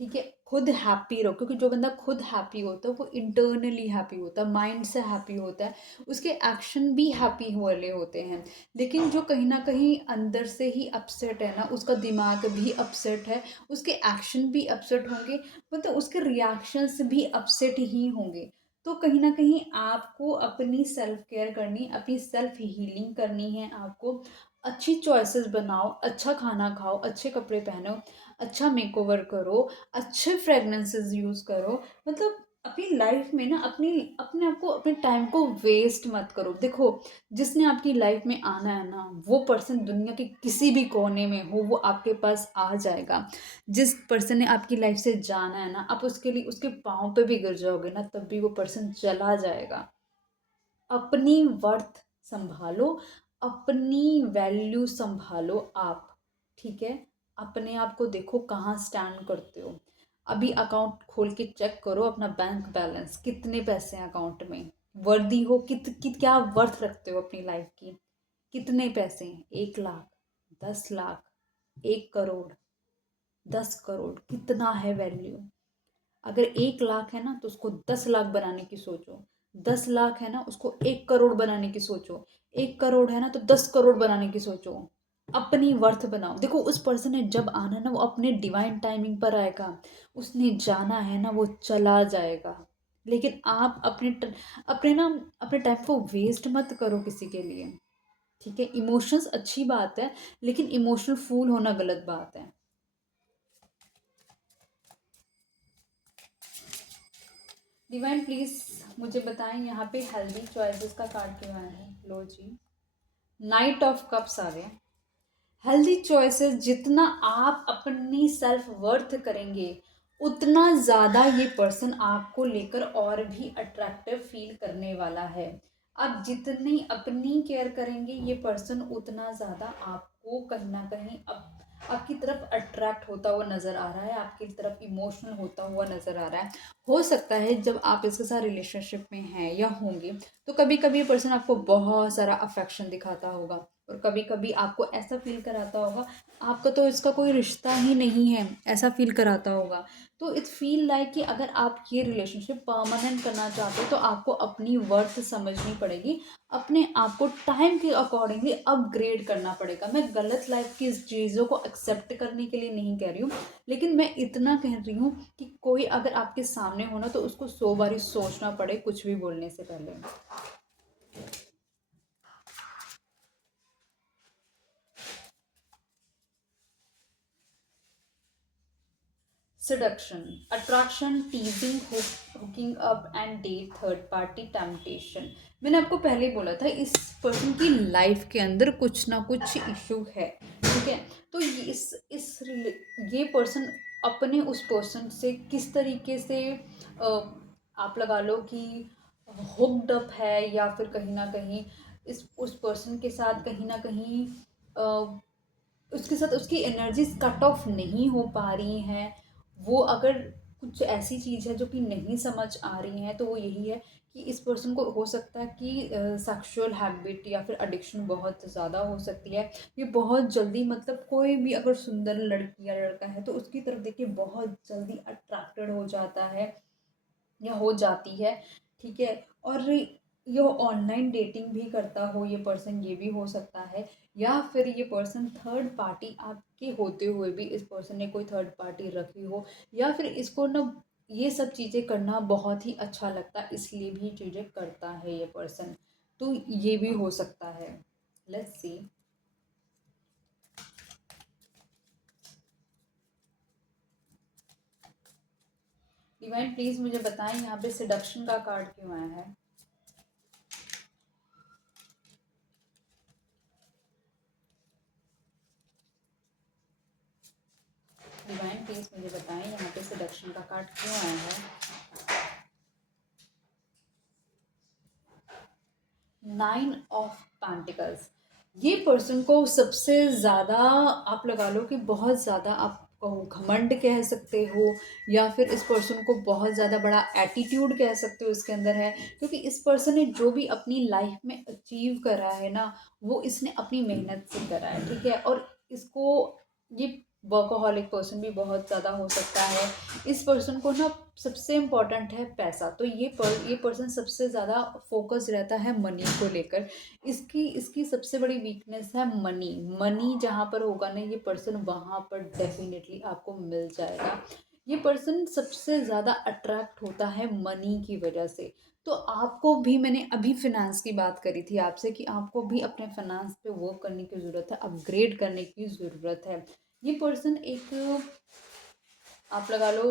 ठीक है, खुद हैप्पी रहो, क्योंकि जो बंदा खुद हैप्पी होता है वो इंटरनली हैप्पी होता है, माइंड से हैप्पी होता है, उसके एक्शन भी हैप्पी वाले होते हैं। लेकिन जो कहीं ना कहीं अंदर से ही अपसेट है ना, उसका दिमाग भी अपसेट है, उसके एक्शन भी अपसेट होंगे, मतलब उसके रिएक्शंस भी अपसेट ही होंगे। तो कहीं न कहीं आपको अपनी सेल्फ केयर करनी, अपनी सेल्फ हीलिंग करनी है आपको। अच्छी चॉइसेस बनाओ, अच्छा खाना खाओ, अच्छे कपड़े पहनो, अच्छा मेकओवर करो, अच्छे फ्रेगनेंसेस यूज़ करो। मतलब अपनी लाइफ में ना अपनी अपने आप को, अपने टाइम को वेस्ट मत करो। देखो, जिसने आपकी लाइफ में आना है ना, वो पर्सन दुनिया के किसी भी कोने में हो, वो आपके पास आ जाएगा। जिस पर्सन ने आपकी लाइफ से जाना है ना, आप उसके लिए उसके पाँव पे भी गिर जाओगे ना, तब भी वो पर्सन चला जाएगा। अपनी वर्थ संभालो, अपनी वैल्यू संभालो आप। ठीक है, अपने आप को देखो कहाँ स्टैंड करते हो। अभी अकाउंट खोल के चेक करो अपना बैंक बैलेंस, कितने पैसे हैं अकाउंट में, वर्दी हो क्या वर्थ रखते हो अपनी लाइफ की, कितने पैसे हैं, 1 लाख, 10 लाख, 1 करोड़, 10 करोड़, कितना है वैल्यू। अगर 1 लाख है ना तो उसको 10 लाख बनाने की सोचो, 10 लाख है ना उसको 1 करोड़ बनाने की सोचो, 1 करोड़ है ना तो 10 करोड़ बनाने की सोचो। अपनी वर्थ बनाओ। देखो, उस पर्सन ने जब आना ना वो अपने डिवाइन टाइमिंग पर आएगा, उसने जाना है ना वो चला जाएगा। लेकिन आप अपने ना अपने टाइम को वेस्ट मत करो किसी के लिए। ठीक है, इमोशंस अच्छी बात है, लेकिन इमोशनल फूल होना गलत बात है। डिवाइन प्लीज मुझे बताएं यहाँ पे हेल्दी चॉइसेस का कार्ड क्यों आया है। लो जी, नाइट ऑफ कप्स आ गए। हेल्दी चॉइसेस, जितना आप अपनी सेल्फ वर्थ करेंगे उतना ज़्यादा ये पर्सन आपको लेकर और भी अट्रैक्टिव फील करने वाला है। आप जितनी अपनी केयर करेंगे ये पर्सन उतना ज़्यादा आपको कहीं ना कहीं आपकी तरफ अट्रैक्ट होता हुआ नज़र आ रहा है, आपकी तरफ इमोशनल होता हुआ नज़र आ रहा है। हो सकता है जब आप इसके साथ रिलेशनशिप में हैं या होंगे तो कभी कभी ये पर्सन आपको बहुत सारा अफेक्शन दिखाता होगा, और कभी कभी आपको ऐसा फील कराता होगा आपका तो इसका कोई रिश्ता ही नहीं है, ऐसा फील कराता होगा। तो इट्स फील लाइक कि अगर आप ये रिलेशनशिप परमानेंट करना चाहते हो तो आपको अपनी वर्थ समझनी पड़ेगी, अपने आप को टाइम के अकॉर्डिंगली अपग्रेड करना पड़ेगा। मैं गलत लाइफ की इस चीज़ों को एक्सेप्ट करने के लिए नहीं कह रही हूँ, लेकिन मैं इतना कह रही हूँ कि कोई अगर आपके सामने हो ना तो उसको 100 बारी सोचना पड़े कुछ भी बोलने से पहले। Seduction, attraction, teasing, hooking up and date, third party temptation। मैंने आपको पहले ही बोला था इस पर्सन की लाइफ के अंदर कुछ ना कुछ इशू है। ठीक है। तो ये पर्सन अपने उस पर्सन से किस तरीके से आप लगा लो कि हुक्ड अप है, या फिर कहीं ना कहीं इस उस पर्सन के साथ कहीं ना कहीं उसके साथ उसकी एनर्जीज कट ऑफ नहीं हो पा रही हैं। वो अगर कुछ ऐसी चीज़ है जो कि नहीं समझ आ रही है, तो वो यही है कि इस पर्सन को हो सकता है कि सेक्सुअल हैबिट या फिर एडिक्शन बहुत ज़्यादा हो सकती है। ये बहुत जल्दी, मतलब कोई भी अगर सुंदर लड़की या लड़का है तो उसकी तरफ देखिए बहुत जल्दी अट्रैक्टेड हो जाता है या हो जाती है, ठीक है। और ये ऑनलाइन डेटिंग भी करता हो ये पर्सन, ये भी हो सकता है। या फिर ये पर्सन थर्ड पार्टी आपके होते हुए भी इस पर्सन ने कोई थर्ड पार्टी रखी हो, या फिर इसको ना ये सब चीज़ें करना बहुत ही अच्छा लगता है, इसलिए भी चीज़ें करता है ये पर्सन। तो ये भी हो सकता है। Let's C. डिवाइन प्लीज मुझे बताएं यहाँ पे सेडक्शन का कार्ड क्यों आया है। डिवाइन प्लीज मुझे बताएं यहाँ पे सेडक्शन का कार्ड क्यों आया है। 9 ऑफ पेंटिकल्स। ये पर्सन को सबसे ज़्यादा आप लगा लो कि बहुत ज़्यादा आप कहो घमंड कह सकते हो, या फिर इस पर्सन को बहुत ज़्यादा बड़ा एटीट्यूड कह सकते हो इसके अंदर है। क्योंकि इस पर्सन ने जो भी अपनी लाइफ में अचीव करा है ना, वो इसने अपनी मेहनत से करा है, ठीक है। और इसको ये वर्कोहॉलिक पर्सन भी बहुत ज़्यादा हो सकता है। इस पर्सन को ना सबसे इम्पॉर्टेंट है पैसा, तो ये पर्सन सबसे ज़्यादा फोकस रहता है मनी को लेकर। इसकी इसकी सबसे बड़ी वीकनेस है मनी। मनी जहाँ पर होगा ना ये पर्सन, वहाँ पर डेफिनेटली आपको मिल जाएगा। ये पर्सन सबसे ज़्यादा अट्रैक्ट होता है मनी की वजह से। तो आपको भी, मैंने अभी फिनेंस की बात करी थी आपसे कि आपको भी अपने फाइनेंस पे वर्क करने की ज़रूरत है, अपग्रेड करने की ज़रूरत है। ये पर्सन एक आप लगा लो,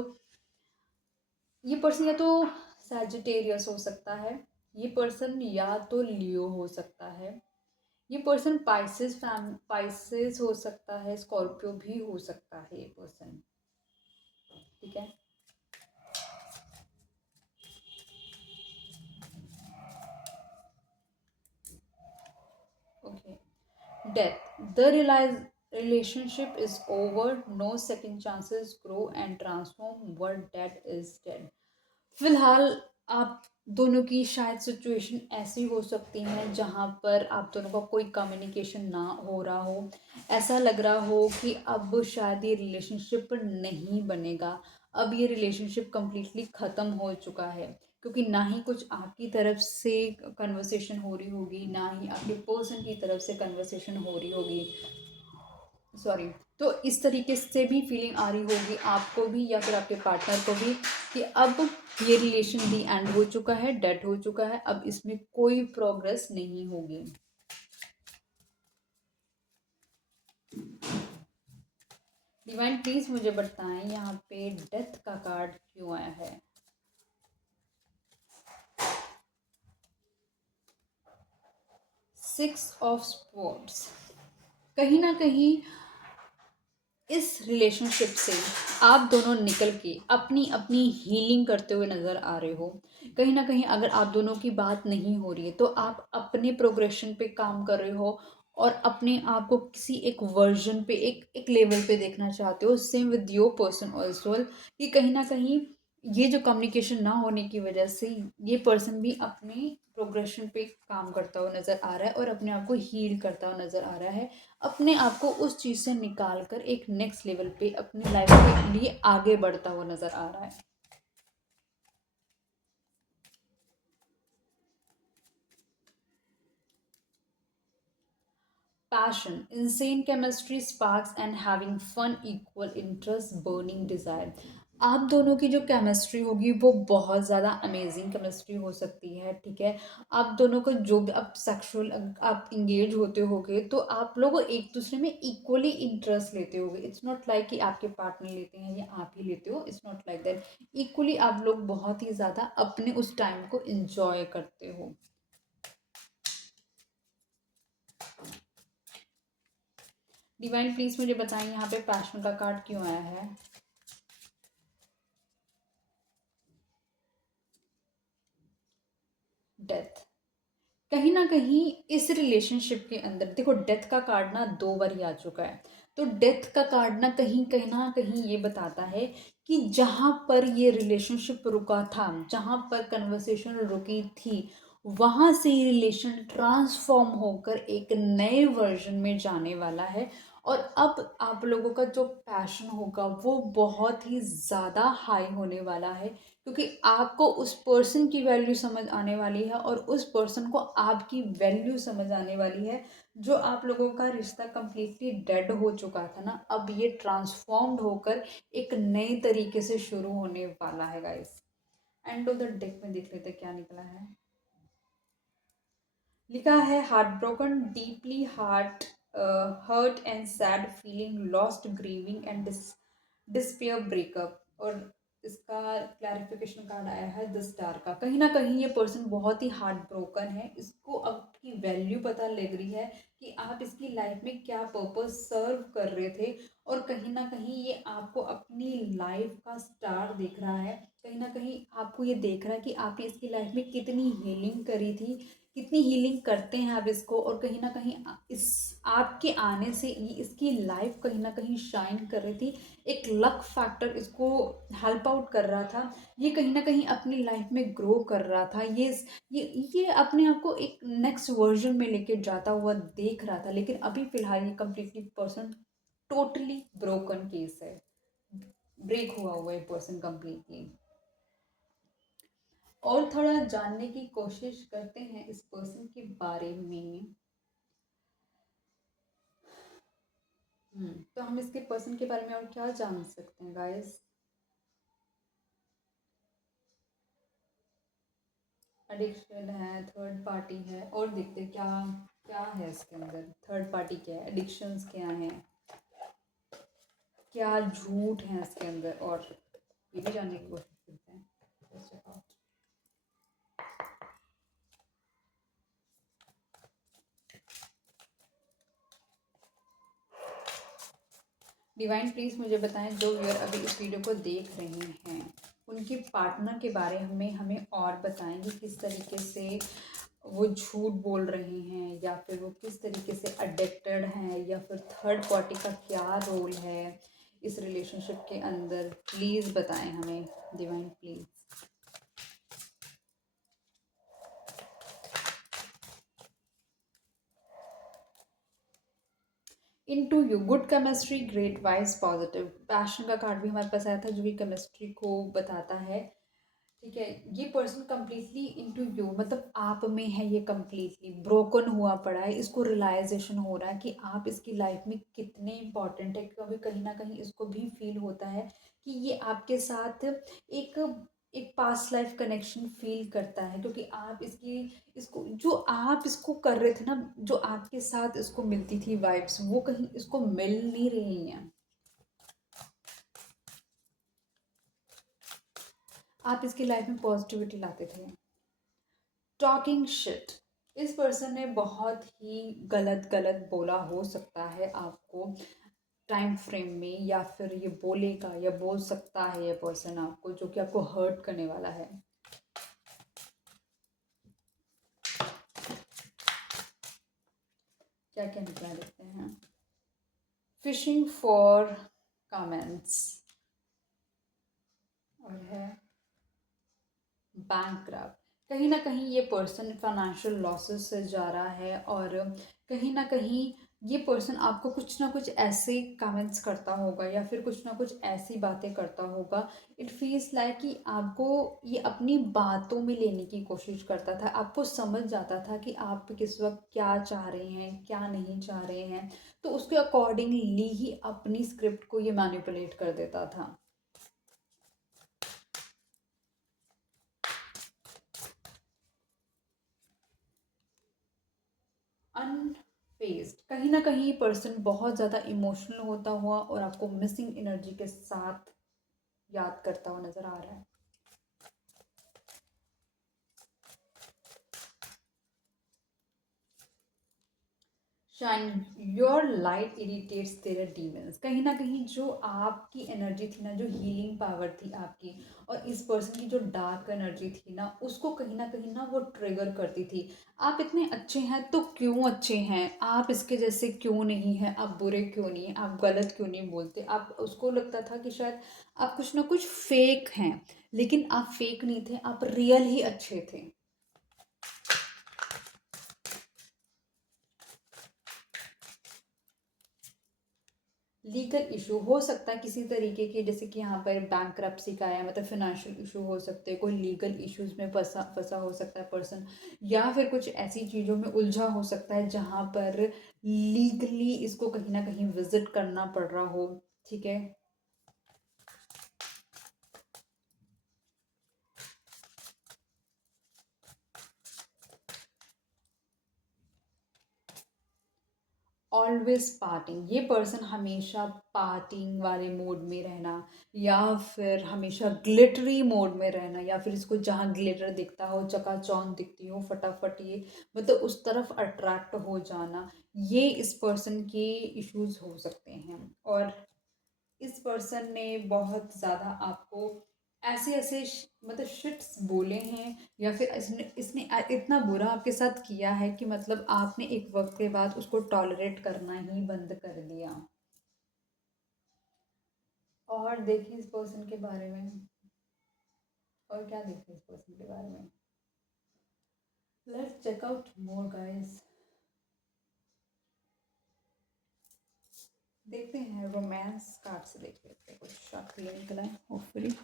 ये पर्सन या तो सैजिटेरियस हो सकता है, ये पर्सन या तो लियो हो सकता है, ये पर्सन पाइसेस हो सकता है, स्कॉर्पियो भी हो सकता है ये पर्सन, ठीक है। Okay. Death. The relationship is over, no second chances, grow and transform, what dead is dead. फिलहाल आप दोनों की शायद सिचुएशन ऐसी हो सकती है जहाँ पर आप दोनों का कोई कम्युनिकेशन ना हो रहा हो। ऐसा लग रहा हो कि अब शायद ये रिलेशनशिप नहीं बनेगा, अब ये रिलेशनशिप कम्प्लीटली ख़त्म हो चुका है। क्योंकि ना ही कुछ आपकी तरफ से कन्वर्सेशन हो रही होगी, ना ही आपके पर्सन की तरफ से कन्वर्सेशन हो रही होगी, सॉरी। तो इस तरीके से भी फीलिंग आ रही होगी आपको भी या फिर आपके पार्टनर को भी कि अब ये रिलेशन दी एंड हो चुका है, डेड हो चुका है, अब इसमें कोई प्रोग्रेस नहीं होगी। डिवाइन प्लीज मुझे बताएं यहाँ पे डेथ का कार्ड क्यों आया है। 6 ऑफ स्पोर्ट्स। कहीं ना कहीं इस रिलेशनशिप से आप दोनों निकल के अपनी अपनी हीलिंग करते हुए नज़र आ रहे हो। कहीं ना कहीं अगर आप दोनों की बात नहीं हो रही है तो आप अपने प्रोग्रेशन पे काम कर रहे हो, और अपने आप को किसी एक वर्जन पे, एक एक लेवल पे देखना चाहते हो। Same with your person also, कि कहीं ना कहीं ये जो कम्युनिकेशन ना होने की वजह से ये पर्सन भी अपने प्रोग्रेशन पे काम करता हुआ नज़र आ रहा है, और अपने आप को हील करता हुआ नज़र आ रहा है। अपने आप को उस चीज़ से निकाल कर एक नेक्स्ट लेवल पे अपनी लाइफ के लिए आगे बढ़ता हुआ नज़र आ रहा है। Passion, insane chemistry, sparks and having fun, equal interest, burning desire. आप दोनों की जो केमिस्ट्री होगी वो बहुत ज़्यादा अमेजिंग केमिस्ट्री हो सकती है, ठीक है। आप दोनों का जो भी आप सेक्सुअल आप इंगेज होते होगे तो आप लोग एक दूसरे में इक्वली इंटरेस्ट लेते होगे। इट्स नॉट लाइक कि आपके पार्टनर लेते हैं या आप ही लेते हो, it's not like that. Equally आप लोग बहुत ही ज़्यादा अपने उस टाइम को इंजॉय करते हो। डिवाइन प्लीज मुझे बताएं यहाँ पे पैशन का कार्ड क्यों आया है। डेथ। कहीं ना कहीं इस रिलेशनशिप के अंदर देखो, डेथ का कार्ड ना 2 बार ही आ चुका है। तो डेथ का कार्ड ना कहीं कहीं ना कहीं ये बताता है कि जहाँ पर ये रिलेशनशिप रुका था, जहाँ पर कन्वर्सेशन रुकी थी, वहाँ से ये रिलेशन ट्रांसफॉर्म होकर एक नए वर्जन में जाने वाला है। और अब आप लोगों का जो पैशन होगा वो बहुत ही ज़्यादा हाई होने वाला है, क्योंकि आपको उस पर्सन की वैल्यू समझ आने वाली है और उस पर्सन को आपकी वैल्यू समझ आने वाली है। जो आप लोगों का रिश्ता कंप्लीटली डेड हो चुका था ना, अब ये ट्रांसफॉर्म्ड होकर एक नए तरीके से शुरू होने वाला है guys. End of the deck में देख लेते क्या निकला है। लिखा है heart broken, deeply hurt and sad feeling, lost, grieving and despair, breakup. और इसका क्लैरिफिकेशन कार्ड आया है द स्टार का। कहीं ना कहीं ये पर्सन बहुत ही हार्ट ब्रोकन है, इसको आपकी वैल्यू पता लग रही है कि आप इसकी लाइफ में क्या पर्पस सर्व कर रहे थे। और कहीं ना कहीं ये आपको अपनी लाइफ का स्टार देख रहा है। कहीं ना कहीं आपको ये देख रहा है कि आपने इसकी लाइफ में कितनी हीलिंग करी थी, कितनी हीलिंग करते हैं आप इसको। और कहीं ना कहीं इस आपके आने से ये इसकी लाइफ कहीं ना कहीं शाइन कर रही थी। एक लक फैक्टर इसको हेल्प आउट कर रहा था। ये कहीं ना कहीं अपनी लाइफ में ग्रो कर रहा था। ये अपने आप को एक नेक्स्ट वर्जन में लेके जाता हुआ देख रहा था। लेकिन अभी फिलहाल ये completely person totally broken case है, ब्रेक हुआ है पर्सन कम्प्लीटली। और थोड़ा जानने की कोशिश करते हैं इस पर्सन के बारे में। तो हम इसके पर्सन के बारे में और क्या जान सकते हैं गाइस। एडिक्शन है, थर्ड पार्टी है, और देखते हैं क्या क्या है इसके अंदर। थर्ड पार्टी क्या है, एडिक्शंस क्या हैं, क्या झूठ है इसके अंदर, और ये भी जानने की कोशिश करते हैं। Let's check out. Divine please मुझे बताएं, जो व्यूअर अभी इस वीडियो को देख रहे हैं उनके पार्टनर के बारे में हमें और बताएंगे, किस तरीके से वो झूठ बोल रहे हैं, या फिर वो किस तरीके से अडिक्टेड हैं, या फिर थर्ड पार्टी का क्या रोल है इस रिलेशनशिप के अंदर। प्लीज़ बताएं हमें divine please. Into you, good chemistry, great wise, positive. Passion का कार्ड भी हमारे पास आया था जो कि केमिस्ट्री को बताता है। ठीक है, ये पर्सन कम्प्लीटली इनटू यू, मतलब आप में है, ये कम्प्लीटली ब्रोकन हुआ पड़ा है। इसको रियलाइजेशन हो रहा है कि आप इसकी लाइफ में कितने इंपॉर्टेंट है, क्योंकि कहीं ना कहीं इसको भी फील होता है कि ये आपके साथ एक एक पास्ट लाइफ कनेक्शन फील करता है। क्योंकि आप इसकी इसको जो आप इसको कर रहे थे ना, जो आपके साथ इसको मिलती थी वाइब्स, वो कहीं इसको मिल नहीं रही हैं। आप इसकी लाइफ में पॉजिटिविटी लाते थे। टॉकिंग शिट, इस पर्सन ने बहुत ही गलत गलत बोला हो सकता है आपको टाइम फ्रेम में, या फिर ये बोलेगा या बोल सकता है ये पर्सन आपको, जो कि आपको हर्ट करने वाला है। क्या क्या निकला देखते हैं। फिशिंग फॉर कमेंट्स, और है बैंकक्रप्ट। कहीं ना कहीं ये पर्सन फाइनेंशियल लॉसेस से जा रहा है, और कहीं ना कहीं ये पर्सन आपको कुछ ना कुछ ऐसे कमेंट्स करता होगा, या फिर कुछ ना कुछ ऐसी बातें करता होगा। इट फील्स लाइक कि आपको ये अपनी बातों में लेने की कोशिश करता था। आपको समझ जाता था कि आप किस वक्त क्या चाह रहे हैं, क्या नहीं चाह रहे हैं, तो उसके अकॉर्डिंगली ही अपनी स्क्रिप्ट को ये मैनिपुलेट कर देता था। अनफेज्ड, कहीं ना कहीं पर्सन बहुत ज़्यादा इमोशनल होता हुआ और आपको मिसिंग एनर्जी के साथ याद करता हुआ नज़र आ रहा है। Shine your light irritates their demons. कहीं ना कहीं जो आपकी एनर्जी थी ना, जो हीलिंग पावर थी आपकी, और इस पर्सन की जो डार्क एनर्जी थी ना, उसको कहीं ना वो ट्रिगर करती थी। आप इतने अच्छे हैं तो क्यों अच्छे हैं, आप इसके जैसे क्यों नहीं हैं, आप बुरे क्यों नहीं हैं, आप गलत क्यों नहीं बोलते। आप उसको लगता था कि शायद आप कुछ ना कुछ फेक हैं, लेकिन आप फेक नहीं थे, आप रियल ही अच्छे थे। लीगल इशू हो सकता है किसी तरीके के, जैसे कि यहाँ पर बैंकरप्सी का है, मतलब फिनेंशियल इशू हो सकते हैं, कोई लीगल इश्यूज में फंसा फंसा हो सकता है पर्सन, या फिर कुछ ऐसी चीज़ों में उलझा हो सकता है जहाँ पर लीगली इसको कहीं ना कहीं विजिट करना पड़ रहा हो। ठीक है। ऑलवेज पार्टिंग, ये पर्सन हमेशा पार्टिंग वाले मोड में रहना, या फिर हमेशा ग्लिटरी मोड में रहना, या फिर इसको जहाँ ग्लिटर दिखता हो, चकाचौंध दिखती हो, फटाफट ये मतलब उस तरफ अट्रैक्ट हो जाना, ये इस पर्सन के इश्यूज हो सकते हैं। और इस पर्सन ने बहुत ज़्यादा आपको ऐसे ऐसे मतलब शिट्स बोले हैं, या फिर इसने इसने इतना बुरा आपके साथ किया है कि मतलब आपने एक वक्त के बाद उसको टॉलरेट करना ही बंद कर दिया। और देखिए इस पर्सन के बारे में, और क्या देखिए इस पर्सन के बारे में, let's check out more guys. देखते हैं रोमांस कार्ड से, देख लेते हैं कुछ शॉर्ट क्लियर निकला है होपफुली।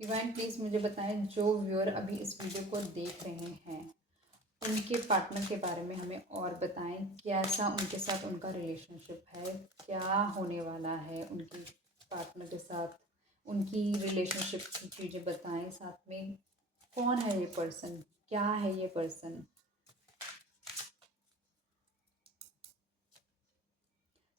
डिवाइन प्लीज़ मुझे बताएं, जो व्यूअर अभी इस वीडियो को देख रहे हैं, उनके पार्टनर के बारे में हमें और बताएं, कैसा उनके साथ उनका रिलेशनशिप है, क्या होने वाला है उनकी पार्टनर के साथ, उनकी रिलेशनशिप की चीज़ें बताएं, साथ में कौन है ये पर्सन, क्या है ये person.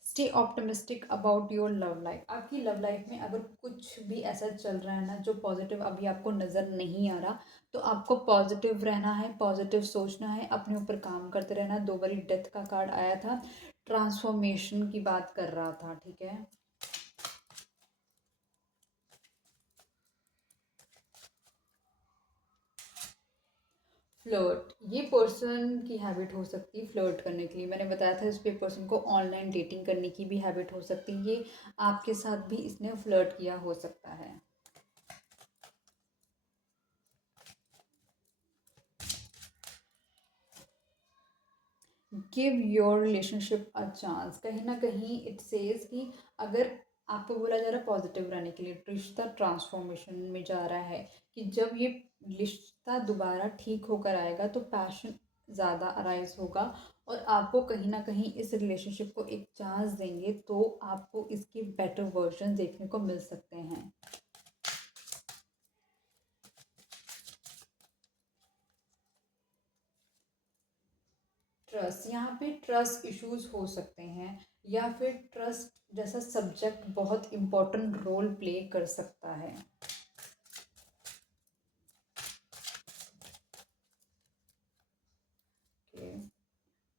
Stay optimistic about your love life. आपकी लव लाइफ में अगर कुछ भी ऐसा चल रहा है ना जो पॉजिटिव अभी आपको नज़र नहीं आ रहा, तो आपको पॉजिटिव रहना है, पॉजिटिव सोचना है, अपने ऊपर काम करते रहना है। 2 बारी डेथ का कार्ड आया था, ट्रांसफॉर्मेशन की बात कर रहा था। ठीक है। फ्लर्ट, ये पर्सन की हैबिट हो सकती है फ्लर्ट करने के लिए। मैंने बताया था इस पे पर्सन को ऑनलाइन डेटिंग करने की भी हैबिट हो सकती है, ये आपके साथ भी इसने फ्लर्ट किया हो सकता है। Give your relationship a chance. कहीं ना कहीं इट सेज कि अगर आपको बोला जा रहा है पॉजिटिव रहने के लिए, रिश्ता ट्रांसफॉर्मेशन में जा रहा है, कि जब ये रिश्ता दोबारा ठीक होकर आएगा तो पैशन ज़्यादा अराइज होगा, और आपको कहीं ना कहीं इस रिलेशनशिप को एक चांस देंगे तो आपको इसके बेटर वर्जन देखने को मिल सकते हैं। ट्रस्ट, यहाँ पे ट्रस्ट इश्यूज हो सकते हैं, या फिर ट्रस्ट जैसा सब्जेक्ट बहुत इम्पोर्टेंट रोल प्ले कर सकता है।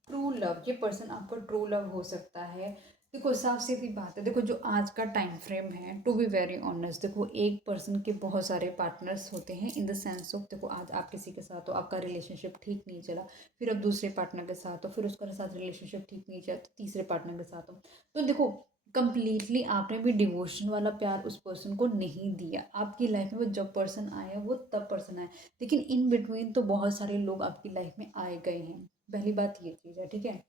ट्रू लव, ये पर्सन आपको ट्रू लव हो सकता है। देखो साफ सीधी बात है, देखो जो आज का टाइम फ्रेम है, टू बी वेरी ऑनेस्ट, देखो एक पर्सन के बहुत सारे पार्टनर्स होते हैं, इन द सेंस ऑफ, देखो आज आप किसी के साथ हो, आपका रिलेशनशिप ठीक नहीं चला, फिर अब दूसरे पार्टनर के साथ हो, फिर उसका साथ रिलेशनशिप ठीक नहीं चला तो तीसरे पार्टनर के साथ हो। तो देखो कंप्लीटली आपने भी डिवोशन वाला प्यार उस पर्सन को नहीं दिया, आपकी लाइफ में वो जब पर्सन आया वो तब पर्सन आया, लेकिन इन बिटवीन तो बहुत सारे लोग आपकी लाइफ में आए गए हैं। पहली बात ये चीज़ है। ठीक है।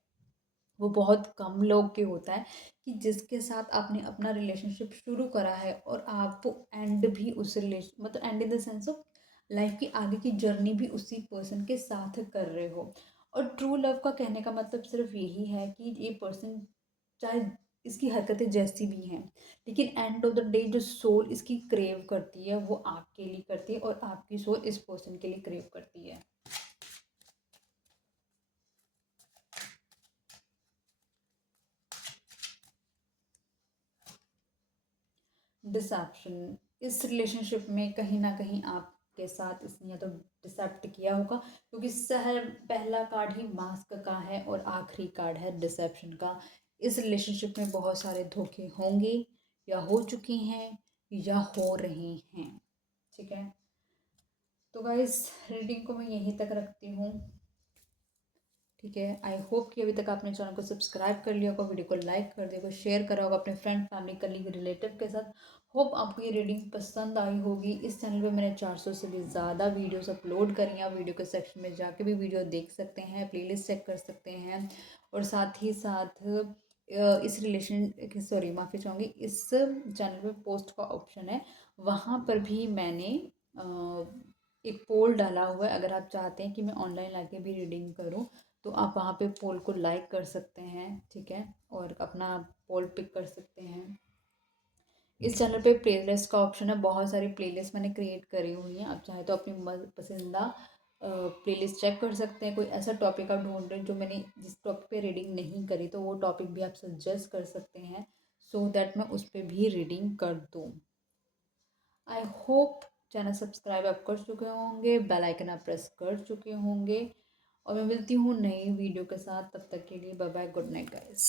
वो बहुत कम लोग के होता है कि जिसके साथ आपने अपना रिलेशनशिप शुरू करा है और आप वो एंड भी उस रिलेशन मतलब and in the sense of life की आगे की जर्नी भी उसी पर्सन के साथ कर रहे हो। और ट्रू लव का कहने का मतलब सिर्फ यही है कि ये पर्सन चाहे इसकी हरकतें जैसी भी हैं, लेकिन एंड ऑफ द डे जो सोल इसकी क्रेव करती है वो आपके लिए करती है, और आपकी सोल इस पर्सन के लिए क्रेव करती है। डिसेप्शन, इस रिलेशनशिप में कहीं ना कहीं आपके साथ इसने या तो डिसेप्ट किया होगा, क्योंकि सहर पहला कार्ड ही मास्क का है और आखिरी कार्ड है डिसेप्शन का। इस रिलेशनशिप में बहुत सारे धोखे होंगे या हो चुके हैं या हो रहे हैं। ठीक है, तो गाइस रीडिंग को मैं यहीं तक रखती हूँ। ठीक है, आई होप कि अभी तक आपने चैनल को सब्सक्राइब कर लिया होगा, वीडियो को लाइक कर दिया होगा, शेयर करा होगा अपने फ्रेंड फैमिली कलीग रिलेटिव के साथ। होप आपको ये रीडिंग पसंद आई होगी। इस चैनल पे मैंने 400 से भी ज़्यादा वीडियोस अपलोड करी हैं। आप वीडियो के सेक्शन में जाके भी वीडियो देख सकते हैं, प्लेलिस्ट चेक कर सकते हैं। और साथ ही साथ इस रिलेशन सॉरी माफ़ी चाहूँगी, इस चैनल पे पोस्ट का ऑप्शन है, वहाँ पर भी मैंने एक पोल डाला हुआ है। अगर आप चाहते हैं कि मैं ऑनलाइन लाके भी रीडिंग करूँ तो आप वहाँ पे पोल को लाइक कर सकते हैं। ठीक है, और अपना पोल पिक कर सकते हैं। इस चैनल पे प्लेलिस्ट का ऑप्शन है, बहुत सारी प्लेलिस्ट मैंने क्रिएट करी हुई हैं। आप चाहे तो अपनी पसंदीदा प्लेलिस्ट चेक कर सकते हैं। कोई ऐसा टॉपिक आप ढूंढ रहे हैं जो मैंने जिस टॉपिक पे रीडिंग नहीं करी, तो वो टॉपिक भी आप सजेस्ट कर सकते हैं, सो दैट मैं उस पर भी रीडिंग कर दूँ। आई होप चैनल सब्सक्राइब आप कर चुके होंगे, बेल आइकन आप प्रेस कर चुके होंगे, और मैं मिलती हूँ नई वीडियो के साथ। तब तक के लिए bye bye, good night guys.